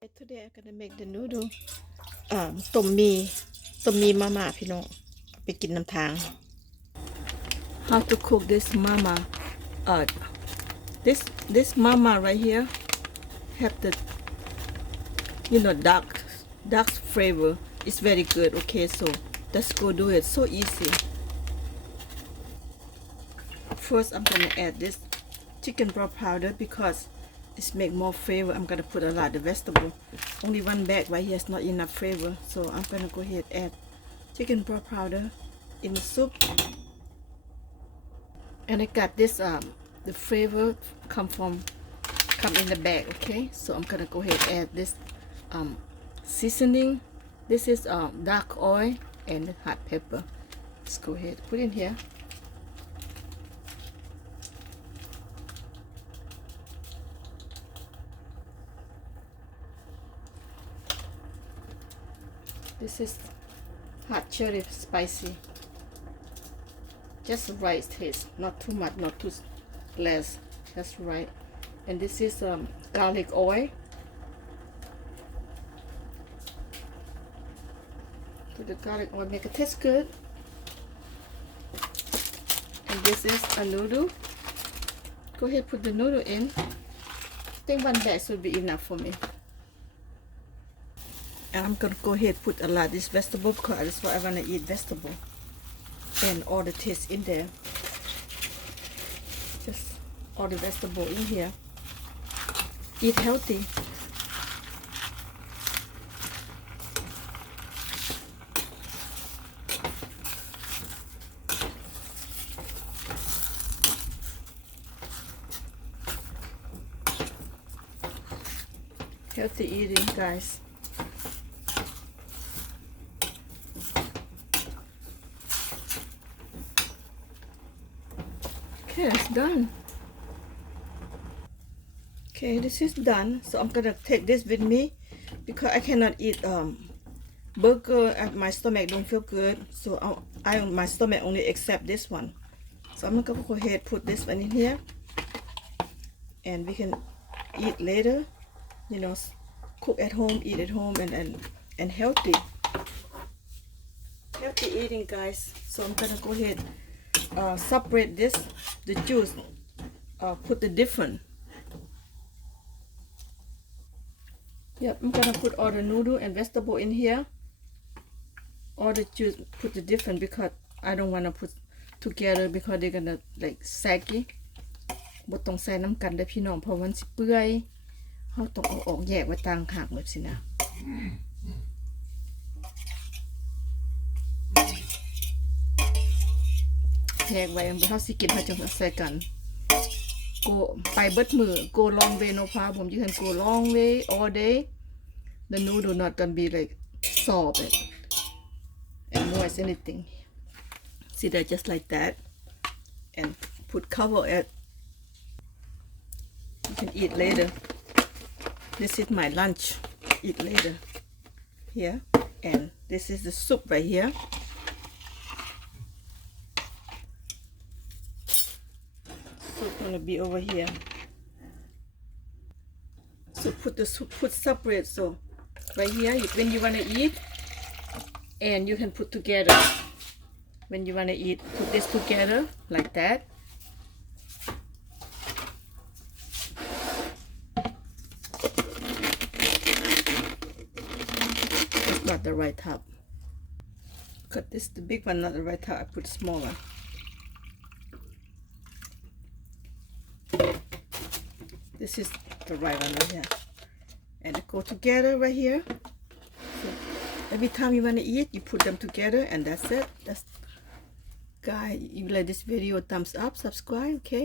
Today I'm gonna make the noodle ต้มมีมาม่าพี่น้องไปกินน้ำทาง How to cook this mama this mama right here have the dark flavor. It's very good. Okay, so let's go do it. So easy. First I'm gonna add this chicken broth powder because it's make more flavor. I'm gonna put a lot of vegetable. Only one bag right here is not enough flavor, so I'm gonna go ahead add chicken broth powder in the soup. And I got this the flavor come in the bag. Okay, so I'm gonna go ahead add this seasoning. This is dark oil and hot pepper. Let's go ahead put in here. This is hot chili spicy. Just right taste, not too much, not too less, just right. And this is garlic oil. Put the garlic oil, make it taste good. And this is a noodle. Go ahead, put the noodle in. I think one bag should be enough for me. And I'm gonna go ahead put a lot of this vegetable because that's what I wanna eat vegetable. And all the taste in there. Just all the vegetable in here. Eat healthy. Healthy eating, guys. Okay, it's done. Okay, this is done. So I'm gonna take this with me because I cannot eat burger. My stomach don't feel good, so my stomach only accept this one. So I'm gonna go ahead put this one in here, and we can eat later. You know, cook at home, eat at home, and healthy. Healthy eating, guys. So I'm gonna go ahead separate this, the juice, put the different. Yep, I'm gonna put all the noodle and vegetable in here. All the juice, put the different because I don't wanna put together because they're gonna like saggy. บ่ต้องใส่น้ำกันเด้อพี่น้องเพราะมันสิเปื่อยเฮาต้องเอาออกแยกไว้ต่างหากแบบสินะแยกไว้เฮาสิกินเฮาจะใส่กัน go ไปเบิดมือ go long way no problem. You can go long way all day. The noodle not gonna be like soft and moist anything. See that, just like that, and put cover it. You can eat later. This is my lunch. Eat later. Here, and this is the soup right here. Soup gonna be over here. So put the soup, put separate. So right here, when you wanna eat, and you can put together. When you wanna eat, put this together like that. It's not the right top. Cut this, the big one, not the right top. I put the small one. This is the right one right here. And they go together right here. So every time you want to eat, you put them together, and that's it. That's, guys, if you like this video, thumbs up, subscribe, okay?